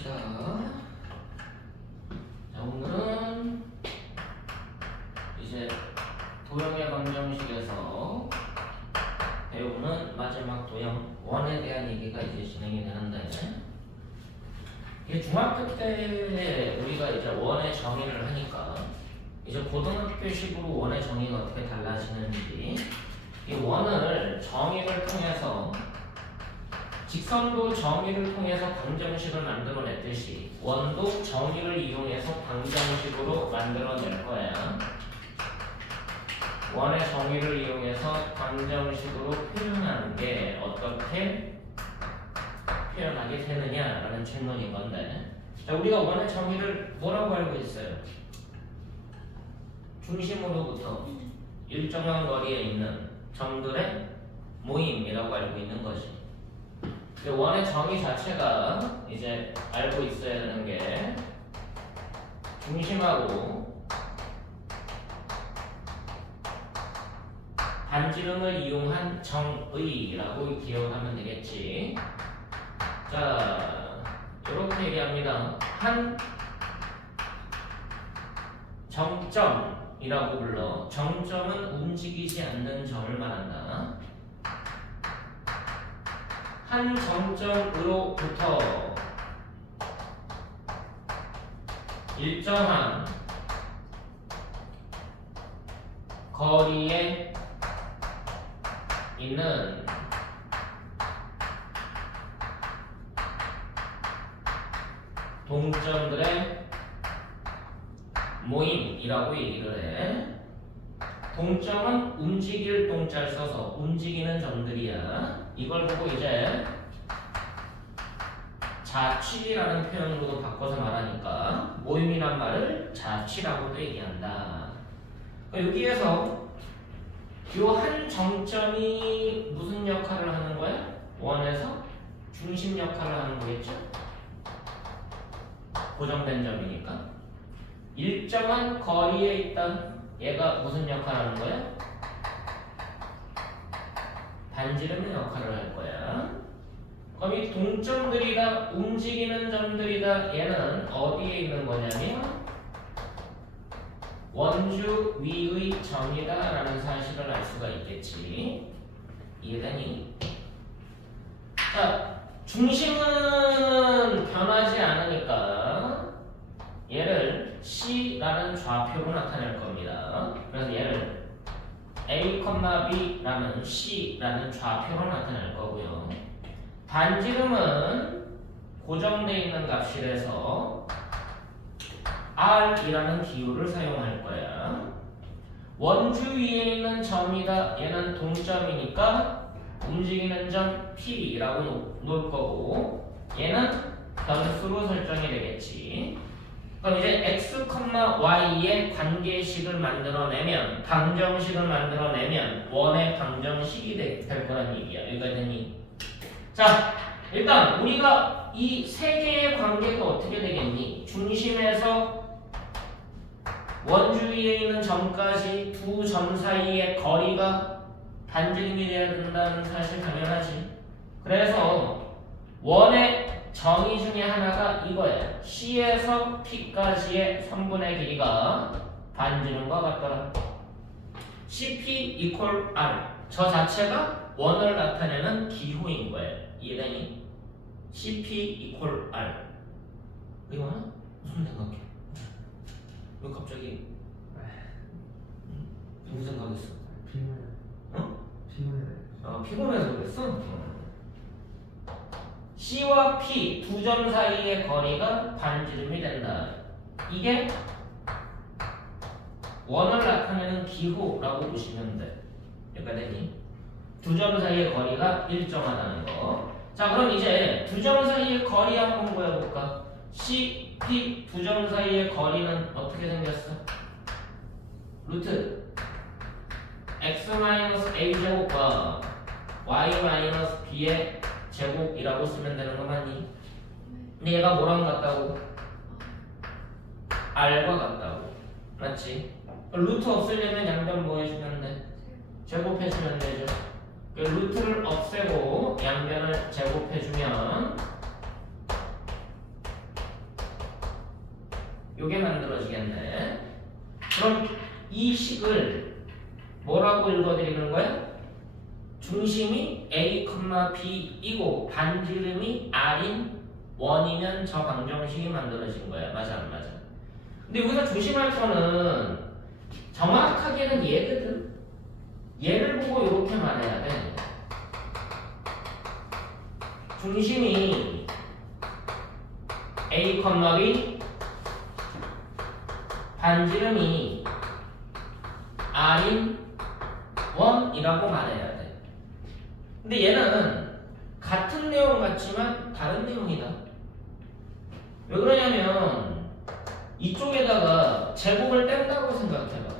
시작합시다. 자, 오늘은 이제 도형의 방정식에서 배우는 마지막 도형 원에 대한 얘기가 이제 진행이 되는데, 이게 중학교 때 우리가 이제 원의 정의를 하니까 이제 고등학교식으로 원의 정의가 어떻게 달라지는지, 이 원을 정의를 통해서 직선도 정의를 통해서 방정식을 만들어냈듯이 원도 정의를 이용해서 방정식으로 만들어낼 거야. 원의 정의를 이용해서 방정식으로 표현하는 게 어떻게 표현하게 되느냐라는 질문인 건데, 자, 우리가 원의 정의를 뭐라고 알고 있어요? 중심으로부터 일정한 거리에 있는 점들의 모임이라고 알고 있는 거지. 원의 정의 자체가 이제 알고 있어야 되는 게 중심하고 반지름을 이용한 정의라고 기억하면 되겠지. 자, 이렇게 얘기합니다. 한 정점이라고 불러. 정점은 움직이지 않는 점을 말한다. 한 정점으로부터 일정한 거리에 있는 동점들의 모임이라고 얘기를 해. 동점은 움직일 동자를 써서 움직이는 점들이야. 이걸 보고 이제 자취라는 표현으로도 바꿔서 말하니까 모임이란 말을 자취라고도 얘기한다. 여기에서 이 한 정점이 무슨 역할을 하는 거야? 원에서 중심 역할을 하는 거겠죠? 고정된 점이니까. 일정한 거리에 있던 얘가 무슨 역할을 하는 거야? 반지름의 역할을 할 거야. 그럼 이 동점들이다, 움직이는 점들이다, 얘는 어디에 있는 거냐면 원주 위의 점이다 라는 사실을 알 수가 있겠지. 이해되니? 자, 중심은 변하지 않으니까 얘를 C라는 좌표로 나타낼 겁니다. 그래서 얘를 A, B라는 C라는 좌표로 나타낼 거고요. 반지름은 고정되어 있는 값실에서 R이라는 기호를 사용할 거야. 원주 위에 있는 점이다. 얘는 동점이니까 움직이는 점 P라고 놓을 거고, 얘는 변수로 설정이 되겠지. 그럼 이제 x, y의 관계식을 만들어내면, 방정식을 만들어내면 원의 방정식이 될 거란 얘기야. 여기까지 되니? 자, 일단 우리가 이 세 개의 관계가 어떻게 되겠니? 중심에서 원주 위에 있는 점까지 두 점 사이의 거리가 반지름이 돼야 된다는 사실 당연하지. 그래서 원의 정의 중에 하나가 이거예요. C에서 P까지의 선분의 길이가 반지름과 같더라. CP equal R. 저 자체가 원을 나타내는 기호인 거예요. 이해되니? CP equal R. 이거는 무슨 생각해? 왜 갑자기 무슨 생각했어? 피곤해. 어? 피곤해. 피곤해서 그랬어? C와 P 두 점 사이의 거리가 반지름이 된다. 이게 원을 나타내는 기호라고 보시면 돼. 여기까지 되니? 두 점 사이의 거리가 일정하다는 거. 자, 그럼 이제 두 점 사이의 거리 한번 보여볼까? C, P 두 점 사이의 거리는 어떻게 생겼어? 루트 x-a제곱과 y-b의 제곱이라고 쓰면 되는 거 맞니? 근데 얘가 뭐랑 같다고? R과 같다고. 맞지? 루트 없애려면 양변 뭐 해주면 돼? 제곱해주면 되죠. 루트를 없애고 양변을 제곱해주면 요게 만들어지겠네. 그럼 이 식을 뭐라고 읽어드리는 거야? 중심이 A, B이고 반지름이 R인 원이면 저 방정식이 만들어진 거야. 맞아 안 맞아? 근데 여기서 조심할 거는 정확하게는 얘거든. 얘를 보고 이렇게 말해야 돼. 중심이 A, B 반지름이 R인 원이라고 말해야 돼. 근데 얘는 같은 내용 같지만 다른 내용이다. 왜 그러냐면 이쪽에다가 제곱을 뗀다고 생각해봐.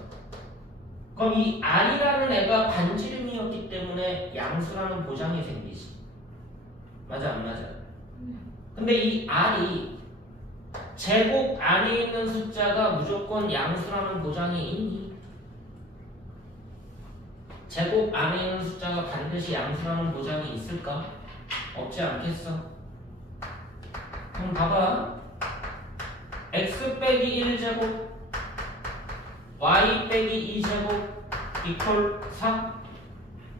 그럼 이 R이라는 애가 반지름이었기 때문에 양수라는 보장이 생기지. 맞아 안 맞아? 근데 이 R이 제곱 안에 있는 숫자가 무조건 양수라는 보장이 있니? 제곱 안에 있는 숫자가 반드시 양수라는 보장이 있을까? 없지 않겠어? 그럼 봐봐. x 빼기 1제곱 y 빼기 2제곱 이퀄 4.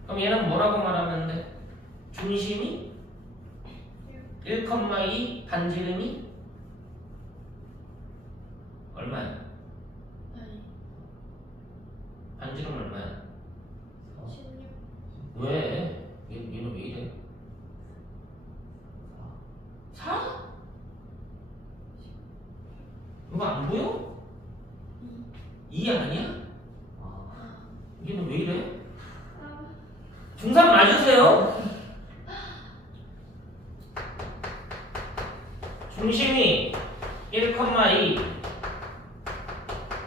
그럼 얘는 뭐라고 말하면 돼? 중심이 1,2 반지름이 얼마야? 반지름 얼마야? 16. 왜? 얘는 왜 이래? 4? 이거 안 보여? 2 아니야? 얘는 왜 이래? 중3 맞으세요? 중심이 1,2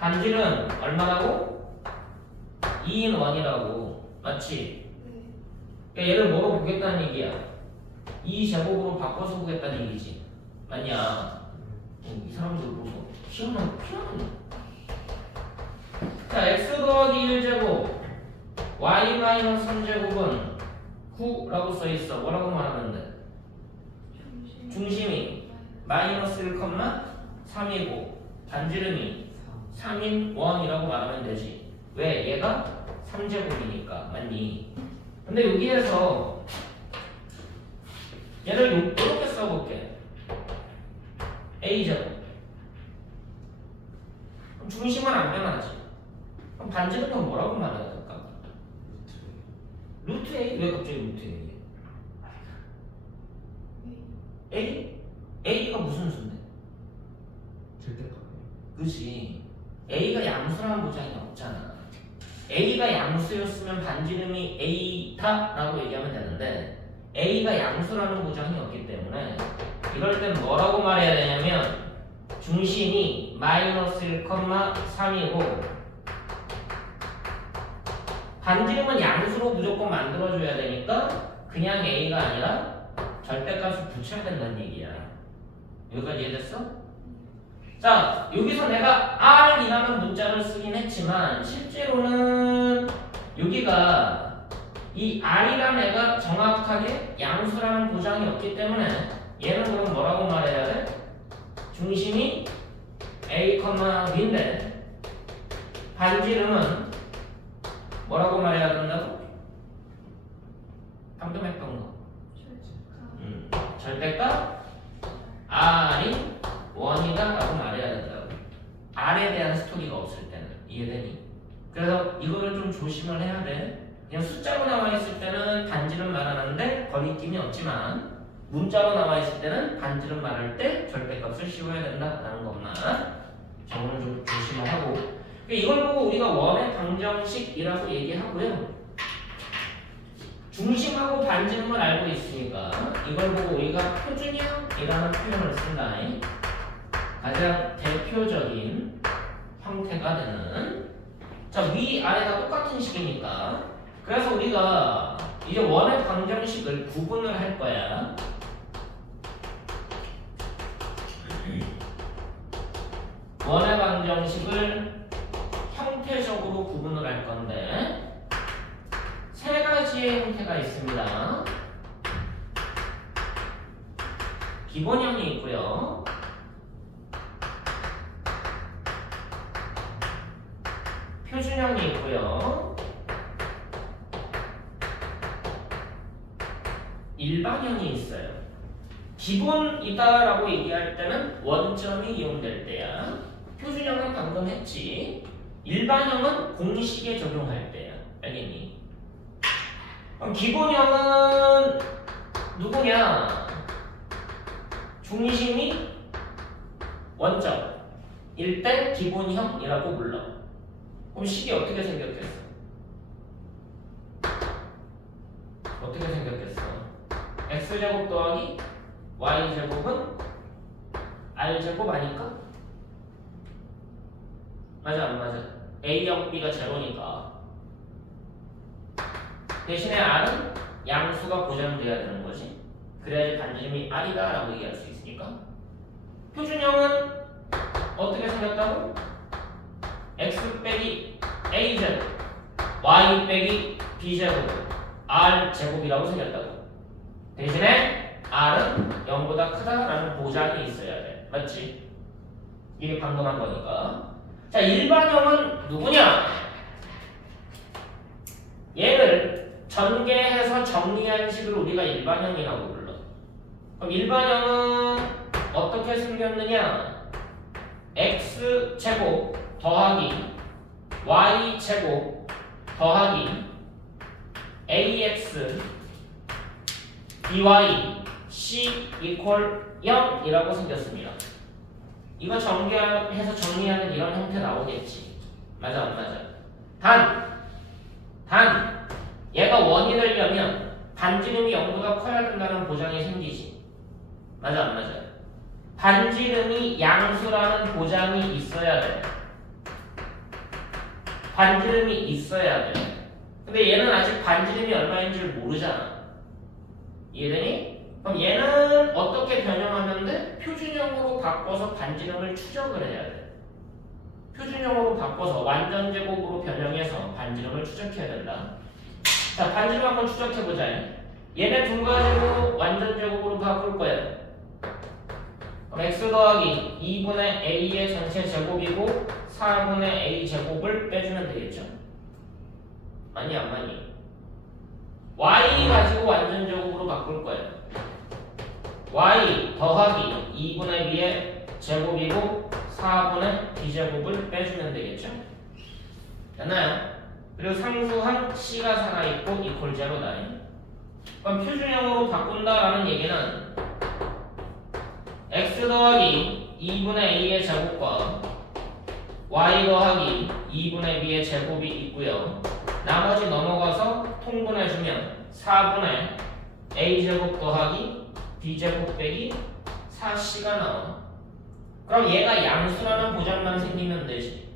반지름 얼마라고? 2인 1이라고 맞지? 그러니까 얘를 뭐로 보겠다는 얘기야? 2제곱으로 바꿔서 보겠다는 얘기지 맞냐? 이 사람들 보고 피하는 자 x 더하기 1제곱 y 마이너스 3제곱은 9라고 써있어. 뭐라고 말하면 돼? 중심이 마이너스 1,3이고 반지름이 3인 1이라고 말하면 되지. 왜? 얘가 3제곱이니까 맞니? 근데 여기에서 얘를 이렇게 써볼게. A제곱 그럼 중심은 안 변하지. 그럼 반지름은 뭐라고 말해야 될까? 루트 A? 왜 갑자기 루트 A? A? A가 무슨 수인데? 절대값. 그치. A가 양수라는 보장이 없잖아. A가 양수였으면 반지름이 A다라고 얘기하면 되는데 A가 양수라는 보장이 없기 때문에 이럴 땐 뭐라고 말해야 되냐면 중심이 마이너스 1,3이고 반지름은 양수로 무조건 만들어줘야 되니까 그냥 A가 아니라 절대값을 붙여야 된다는 얘기야. 여기까지 이해됐어? 자, 여기서 내가 R이라는 문자를 쓰긴 했지만 실제로는 여기가 이 R이라는 애가 정확하게 양수라는 보장이 없기 때문에 얘는 그럼 뭐라고 말해야 돼? 중심이 A, B인데 반지름은 뭐라고 말해야 된다고? 방금 했던 거 절대값 R이 1이다 라고 말해야 된다고. R에 대한 스토리가 없을 때는. 이해되니? 그래서 이거를 좀 조심을 해야 돼. 그냥 숫자로 나와있을 때는 반지름 말하는데 거리낌이 없지만 문자로 나와있을 때는 반지름 말할 때 절대값을 씌워야 된다라는 것만 저거는 좀 조심을 하고. 이걸 보고 우리가 원의 방정식이라고 얘기하고요. 중심하고 반지름을 알고 있으니까 이걸 보고 우리가 표준형이라는 표현을 쓴다. 가장 대표적인 형태가 되는 자 위아래가 똑같은 식이니까 그래서 우리가 이제 원의 방정식을 구분을 할 거야. 원의 방정식을 형태적으로 구분을 할 건데 세 가지의 형태가 있습니다. 기본형이 있고요. 표준형이 있고요. 일반형이 있어요. 기본이다라고 얘기할 때는 원점이 이용될 때야. 표준형은 방금 했지. 일반형은 공식에 적용할 때야. 알겠니? 그럼 기본형은 누구냐? 중심이 원점일 때 기본형이라고 불러. 그럼 식이 어떻게 생겼겠어? 어떻게 생겼겠어? x제곱 더하기 y제곱은 r제곱 아닐까? 맞아 안 맞아? a하고 b가 제로니까 대신에 r은 양수가 보장돼야 되는 거지. 그래야지 반지름이 r이다 라고 얘기할 수 있으니까. 표준형은 어떻게 생겼다고? x 빼기 a제곱 y 빼기 b제곱 r제곱이라고 생겼다고. 대신에 r은 0보다 크다라는 보장이 있어야 돼. 맞지? 이게 방금 한 거니까. 자, 일반형은 누구냐? 얘를 전개해서 정리한 식을 우리가 일반형이라고 불러. 그럼 일반형은 어떻게 생겼느냐? x제곱 더하기 y제곱 더하기 ax by c equal 0이라고 생겼습니다. 이거 전개해서 정리하는 이런 형태 나오겠지. 맞아 안 맞아? 단 얘가 원이 되려면 반지름이 0보다 커야 된다는 보장이 생기지. 맞아 안 맞아? 반지름이 양수라는 보장이 있어야 돼. 반지름이 있어야 돼. 근데 얘는 아직 반지름이 얼마인 줄 모르잖아. 이해되니? 그럼 얘는 어떻게 변형하면 돼? 표준형으로 바꿔서 반지름을 추적을 해야 돼. 표준형으로 바꿔서 완전제곱으로 변형해서 반지름을 추적해야 된다. 자, 반지름 한번 추적해보자. 얘네 두 가지로 완전제곱으로 바꿀 거야. 그럼 x 더하기 2분의 a의 전체 제곱이고 4분의 a 제곱을 빼주면 되겠죠. 많이 안 많이? y 가지고 완전제곱으로 바꿀 거예요. y 더하기 2분의 b의 제곱이고 4분의 b제곱을 빼주면 되겠죠. 됐나요? 그리고 상수항 c가 살아있고 이퀄 제로다. 그럼 표준형으로 바꾼다라는 얘기는 x 더하기 2분의 a의 제곱과 y 더하기 2분의 b의 제곱이 있고요. 나머지 넘어가서 통분해주면 4분의 a제곱 더하기 b제곱 빼기 4c가 나와. 그럼 얘가 양수라는 보장만 생기면 되지.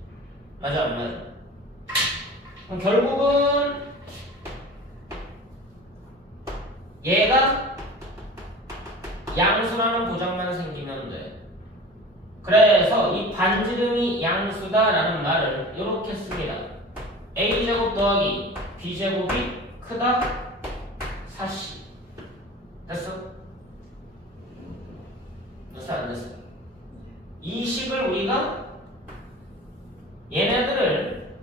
맞아 안 맞아? 그럼 결국은 얘가 양수라는 보장만 생기면 돼. 그래서 이 반지름이 양수다라는 말을 이렇게 씁니다. a제곱 더하기 b제곱이 크다 4c. 됐어? 됐어 안 됐어? 이 식을 우리가 얘네들을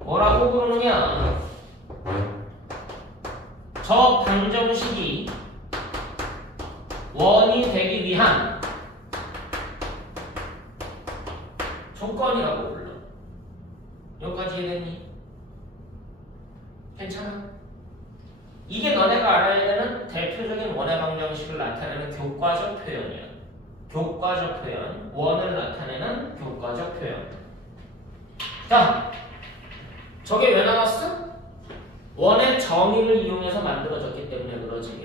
뭐라고 부르느냐? 저 방정식이 원이 되기 위한 조건이라고 불러. 여기까지 이해됐니? 괜찮아? 이게 너네가 알아야 되는 대표적인 원의 방정식을 나타내는 교과적 표현이야. 교과적 표현. 원을 나타내는 교과적 표현. 자, 저게 왜 나왔어? 원의 정의를 이용해서 만들어졌기 때문에 그러지.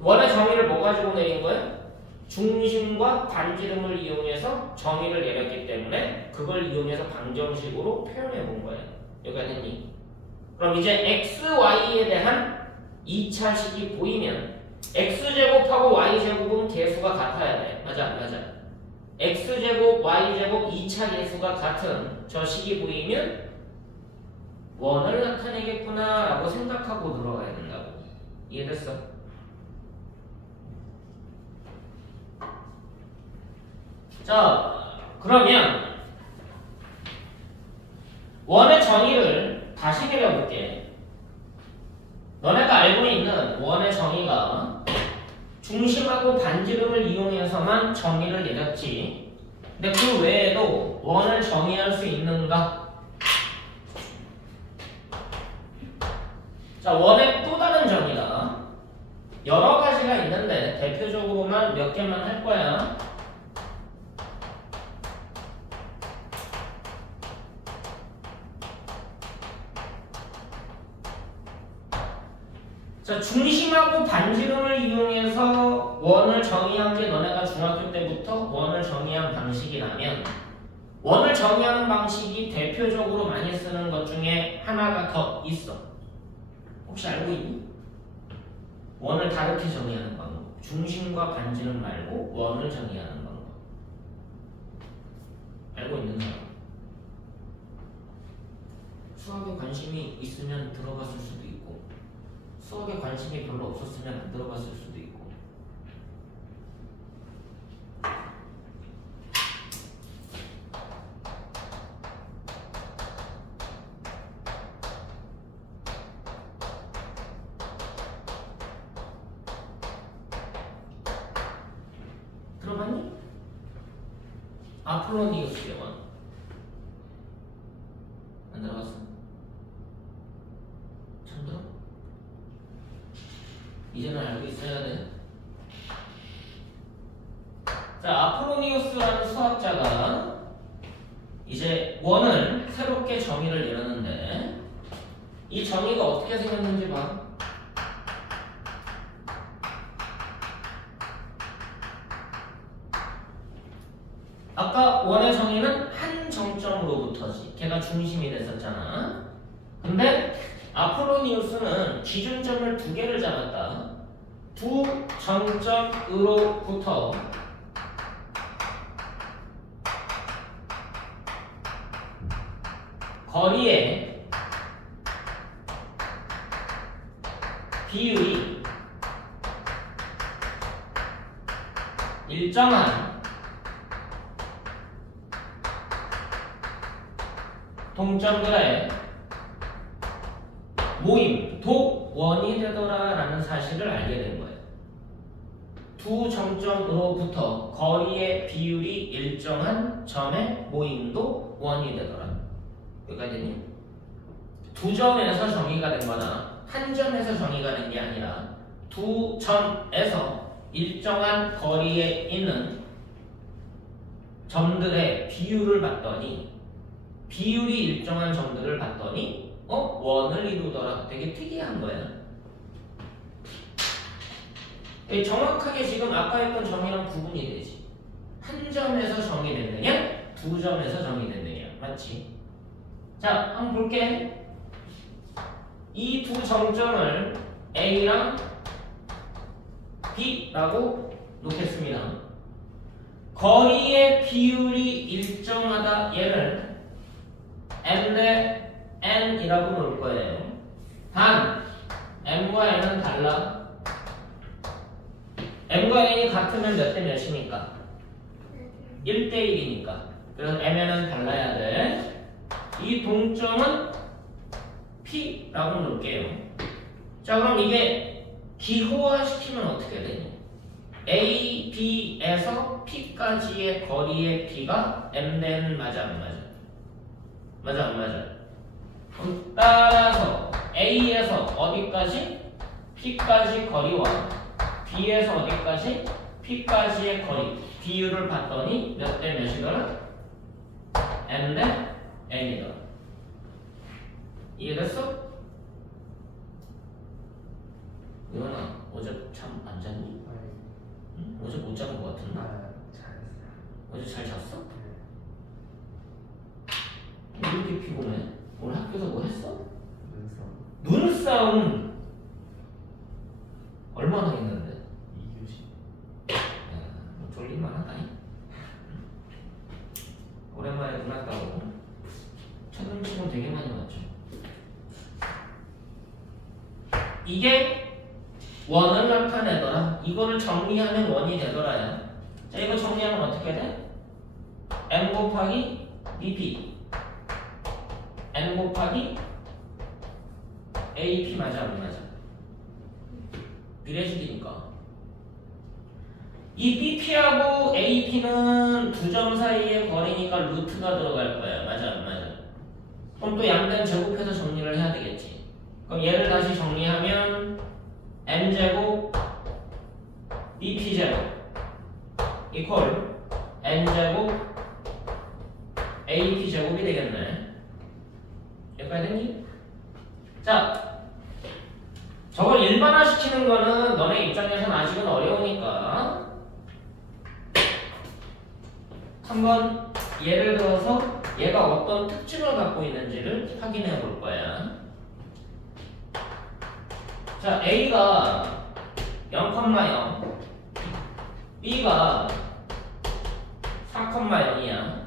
원의 정의를 뭐 가지고 내린 거야? 중심과 반지름을 이용해서 정의를 내렸기 때문에 그걸 이용해서 방정식으로 표현해 본 거야. 여기가 됐니? 그럼 이제 x, y에 대한 2차식이 보이면 x제곱하고 y제곱은 계수가 같아야 돼. 맞아 안 맞아? x제곱, y제곱 2차 계수가 같은 저 식이 보이면 원을 나타내겠구나 라고 생각하고 들어가야 된다고. 이해됐어? 자, 그러면 원의 정의를 다시 그려볼게. 너네가 알고 있는 원의 정의가 중심하고 반지름을 이용해서만 정의를 내렸지. 근데 그 외에도 원을 정의할 수 있는가? 자, 원의 또 다른 정의다. 여러 가지가 있는데 대표적으로만 몇 개만 할 거야. 자, 중심하고 반지름을 이용해서 원을 정의한 게 너네가 중학교 때부터 원을 정의한 방식이라면 원을 정의하는 방식이 대표적으로 많이 쓰는 것 중에 하나가 더 있어. 혹시 알고 있니? 원을 다르게 정의하는 방법. 중심과 반지름 말고 원을 정의하는 방법. 알고 있는 사람? 수학에 관심이 있으면 들어갔을 수도 있고 수학에 관심이 별로 없었으면 안 들어갔을 수도 있고. 들어봤니? 아폴로니우스의 원. 안 들어갔어? 처음 들어? 이제는 알고 있어야 돼. 자, 아폴로니우스라는 수학자가 이제 원을 새롭게 정의를 내렸는데 이 정의가 어떻게 생겼는지 봐. 아까 원의 정의는 한 정점으로부터지. 걔가 중심이 됐었잖아. 근데 아폴로니우스는 기준점을 두 개를 잡았다. 두 정점으로부터 거리의 비율이 일정한 동점들의 모임, 도원이 되더라라는 사실을 알게 된 거예요. 두 정점으로부터 거리의 비율이 일정한 점의 모임도 원이 되더라. 여기까지 됐니? 두 점에서 정의가 된 거나 한 점에서 정의가 된 게 아니라 두 점에서 일정한 거리에 있는 점들의 비율을 봤더니 비율이 일정한 점들을 봤더니 원을 이루더라. 되게 특이한 거야. 정확하게 지금 아까 했던 정의랑 구분이 되지. 한 점에서 정의됐느냐 두 점에서 정의됐느냐. 맞지? 자, 한번 볼게. 이 두 정점을 A랑 B라고 놓겠습니다. 거리의 비율이 일정하다. 얘를 M 대 N이라고 놓을 거예요. 단 M과 N은 달라. M과 N이 같으면 몇 대 몇이니까? 1대 1이니까. 그래서 M에는 달라야 돼. 이 동점은 P라고 놓을게요. 자, 그럼 이게 기호화 시키면 어떻게 되니? A, B에서 P까지의 거리의 B가 M 대 N 맞아 안 맞아? 맞아 안 맞아? 그럼 따라서 A에서 어디까지? P까지 거리와 B에서 어디까지? P까지의 거리 비율을 봤더니 몇 대 몇이더라? M 대 N이더라. 이해됐어? 이거나 어제 참 안 잤니? 응? 어제 못 자는 것 같은데? 어제 잘 잤어? 왜 이렇게 피곤해? 오늘 학교에서 뭐 했어? 눈싸움 얼마나 했는데? 2교시. 뭐 졸릴만 하다니? 오랜만에 눈 왔다고 첫눈치고 되게 많이 왔죠. 이게 원을 나타내더라. 이거를 정리하면 원이 되더라야. 자, 이거 정리하면 어떻게 돼? M 곱하기 BP n 곱하기 AP 맞아 안 맞아? 비례식이니까. 이 BP하고 AP는 두 점 사이의 거리니까 루트가 들어갈 거야. 맞아 안 맞아? 그럼 또 양변 제곱해서 정리를 해야 되겠지. 그럼 얘를 다시 정리하면 n제곱 BP제곱 이퀄 n제곱 AP제곱이 되겠네. 여기까지 됐니? 자, 저걸 일반화시키는 거는 너네 입장에서는 아직은 어려우니까 한번 예를 들어서 얘가 어떤 특징을 갖고 있는지를 확인해 볼 거야. 자, A가 0,0, B가 4,0이야.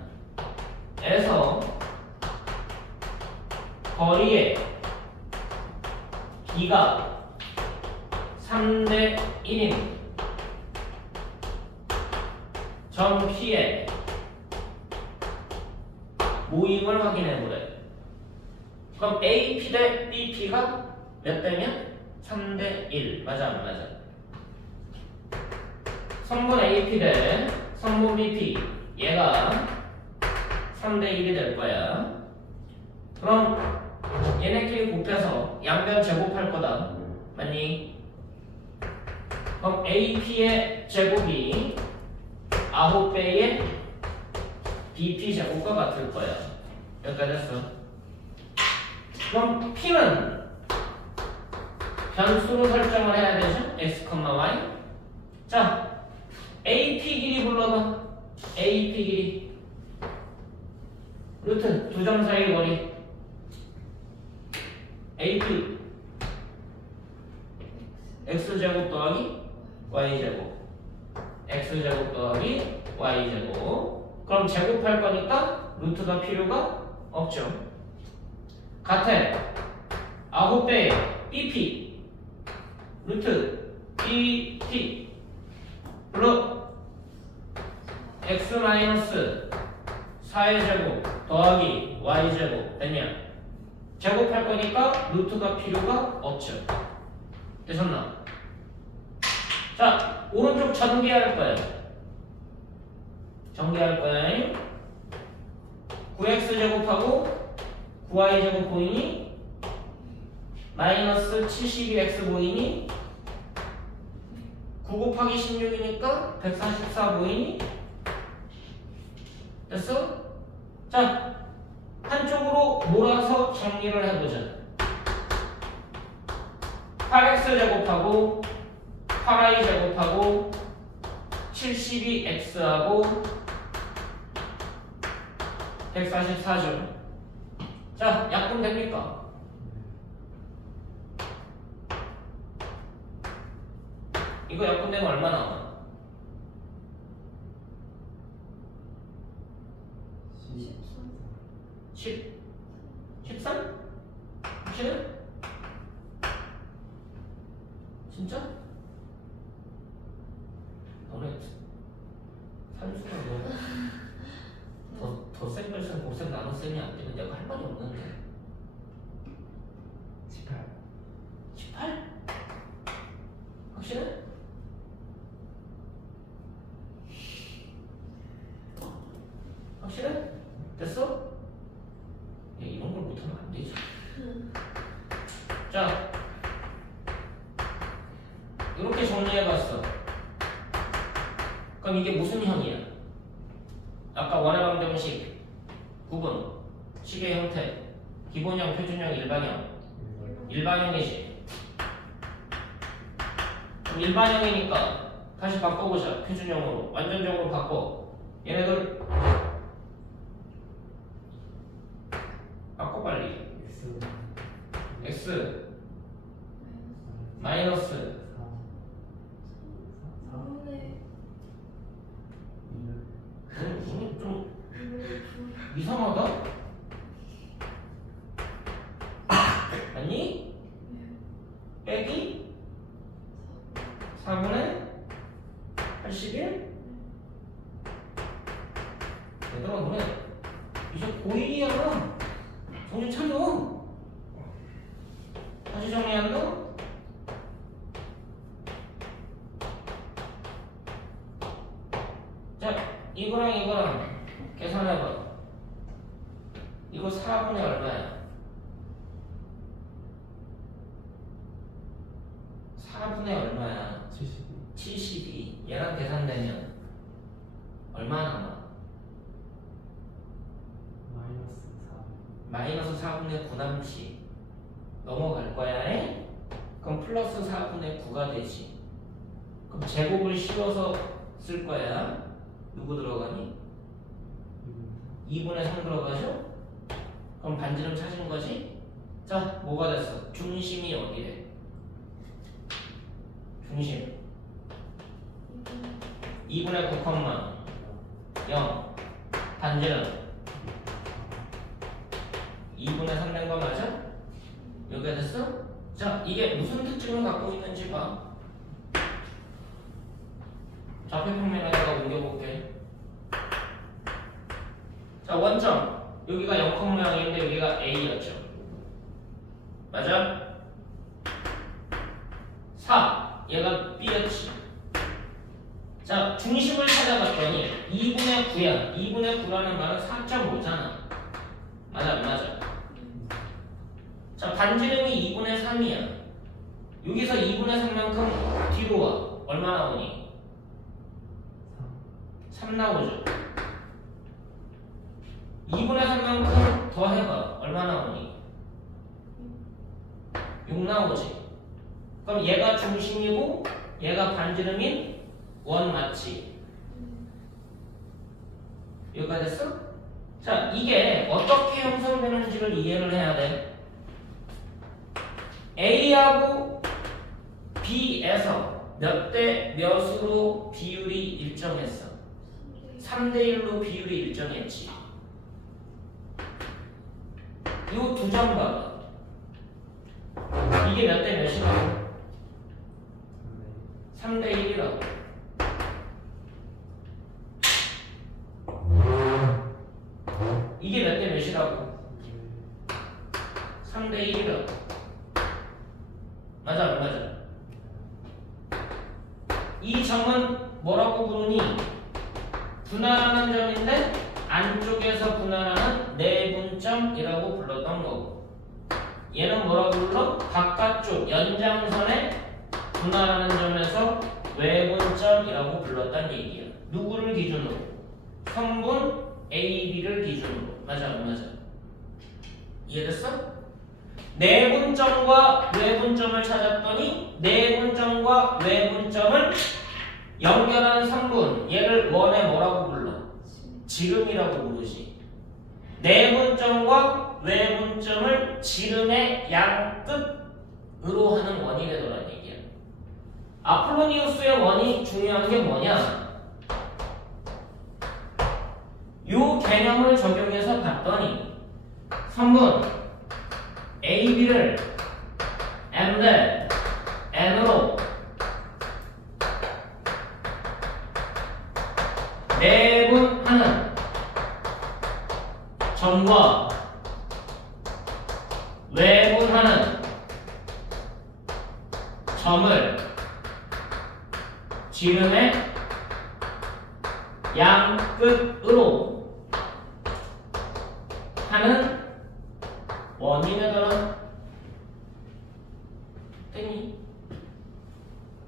에서 거리에 B가 3대 1인 점 P에 모임을 확인해 보래. 그럼 AP 대 BP가 몇 대면? 3대 1. 맞아 안 맞아? 선분 AP 대 선분 BP 얘가 3대 1이 될 거야. 그럼 얘네끼리 곱해서 양변 제곱할 거다. 맞니? 그럼 AP의 제곱이 9배의 BP 제곱과 같을 거야. 여기까지 됐어. 그럼 P는 변수로 설정을 해야 되죠? X, Y. 자, AP 길이 불러봐. AP 길이. 루트 두 점 사이 거리. AP X제곱 더하기 Y제곱. X제곱 더하기 Y제곱. 그럼 제곱할 거니까 루트가 필요가 없죠. 같아 9배 BP 루트 BT 플러스 X 마이너스 4의 제곱 더하기 Y제곱 됐냐? 제곱할 거니까 루트가 필요가 없죠. 되셨나? 자, 오른쪽 전개할 거예요. 전개할 거예요. 9x제곱하고 9y제곱 보이니? 마이너스 72x 보이니? 9 곱하기 16이니까 144 보이니? 됐어? 자, 한쪽으로 몰아서 정리를 해보자. 8x제곱하고 8y제곱하고 72x하고 144죠. 자, 약분 됩니까? 이거 약분되면 얼마 나와? 13? 확실해? 진짜? 너네 산수가 더센 글쓴 곱셈 나눗셈이 안 되면 내가 할 말이 없는데. 18. 18? 확실해? 확실해? 됐어? 야, 이런 걸 못하면 안 되지. 자, 이렇게 정리해봤어. 그럼 이게 무슨 형이야? 아까 원해방정식 구분, 식의 형태, 기본형, 표준형, 일반형. 일반형이지. 그럼 일반형이니까 다시 바꿔보자. 표준형으로 완전적으로 바꿔. 얘네들 바꿔 빨리. X 마이너스 4. 좀 이상하다? 아니? 빼기 4분의 81? 얘들아 너네 이제 고1이야. 정신 차려. 이거랑 이거랑 계산해봐. 이거 4분의 얼마야? 4분의 얼마야? 72. 얘랑 계산되면 얼마 남아? 마이너스 4분의 9 남지. 넘어갈 거야. 에? 그럼 플러스 4분의 9가 되지. 그럼 제곱을 씌워서 쓸 거야. 누구 들어가니? 2분의 3 들어가죠? 그럼 반지름 찾은 거지? 자, 뭐가 됐어? 중심이 어디래? 중심 2분의 9, 0 반지름 2분의 3 된 거 맞아? 여기가 됐어? 자, 이게 무슨 특징을 갖고 있는지 봐. 좌표평면에다가 옮겨볼게. 자, 원점 여기가 0,0인데 여기가 A였죠. 맞아? 4 얘가 B였지. 자, 중심을 찾아봤더니 2분의 9야. 2분의 9라는 말은 4.5잖아. 맞아 안 맞아? 자, 반지름이 2분의 3이야. 여기서 2분의 3만큼 뒤로 와. 얼마 나오니? 3 나오죠. 2분의 3만큼 더 해봐. 얼마 나오니? 6 나오지. 그럼 얘가 중심이고 얘가 반지름인 원 맞지? 여기가 됐어? 자, 이게 어떻게 형성되는지를 이해를 해야 돼. A하고 B에서 몇 대 몇으로 비율이 일정했어? 3대1로 비율이 일정했지. 요 두 점 봐봐. 이게 몇 대 몇이라고? 3대1이라고. 이게 몇 대 몇이라고? 3대1이라고. 맞아 안 맞아? 이 점은 뭐라고 부르니? 분할하는 점인데 안쪽에서 분할하는 내분점이라고 불렀던 거고, 얘는 뭐라고 불러? 바깥쪽 연장선에 분할하는 점에서 외분점이라고 불렀단 얘기야. 누구를 기준으로? 성분 A, B를 기준으로. 맞아 안 맞아? 이해됐어? 내분점과 외분점을 찾았더니 내분점과 외분점을 연결하는 성분, 얘를 원의 뭐라고 불러? 지름이라고 부르지. 내분점과 외분점을 지름의 양끝으로 하는 원이 되더란 얘기야. 아폴로니우스의 원이 중요한 게 뭐냐? 요 개념을 적용해서 봤더니 성분 AB를 M 대 N으로 내분하는 점과 외분하는 점을 지름의 양끝으로 하는 원인이더라.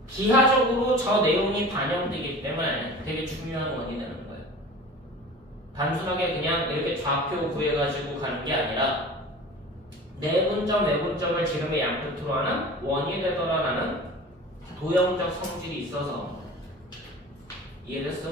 기하적으로 저 내용이 반영되기 때문에 되게 중요한 원인이 되는 거예요. 단순하게 그냥 이렇게 좌표 구해가지고 가는 게 아니라 내분점, 외분점을 지름의 양끝으로 하는 원이 되더라라는 도형적 성질이 있어서. 이해됐어?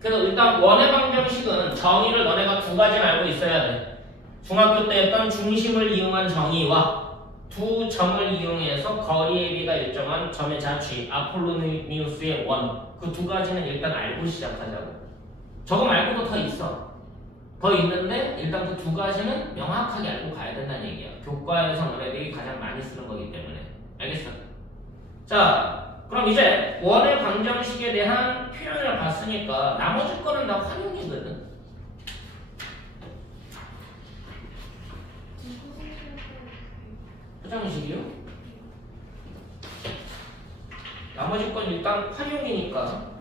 그래서 일단 원의 방정식은 정의를 너네가 두 가지 알고 있어야 돼. 중학교 때 했던 중심을 이용한 정의와 두 점을 이용해서 거리의 비가 일정한 점의 자취, 아폴로니우스의 원, 그 두 가지는 일단 알고 시작하자고. 저거 말고도 더 있어. 더 있는데 일단 그 두 가지는 명확하게 알고 가야 된다는 얘기야. 교과에서 너네들이 가장 많이 쓰는 거기 때문에. 알겠어? 자, 그럼 이제 원의 방정식에 대한 표현을 봤으니까 나머지 거는 다 활용이거든. 포장식이요? 나머지 건 일단 활용이니까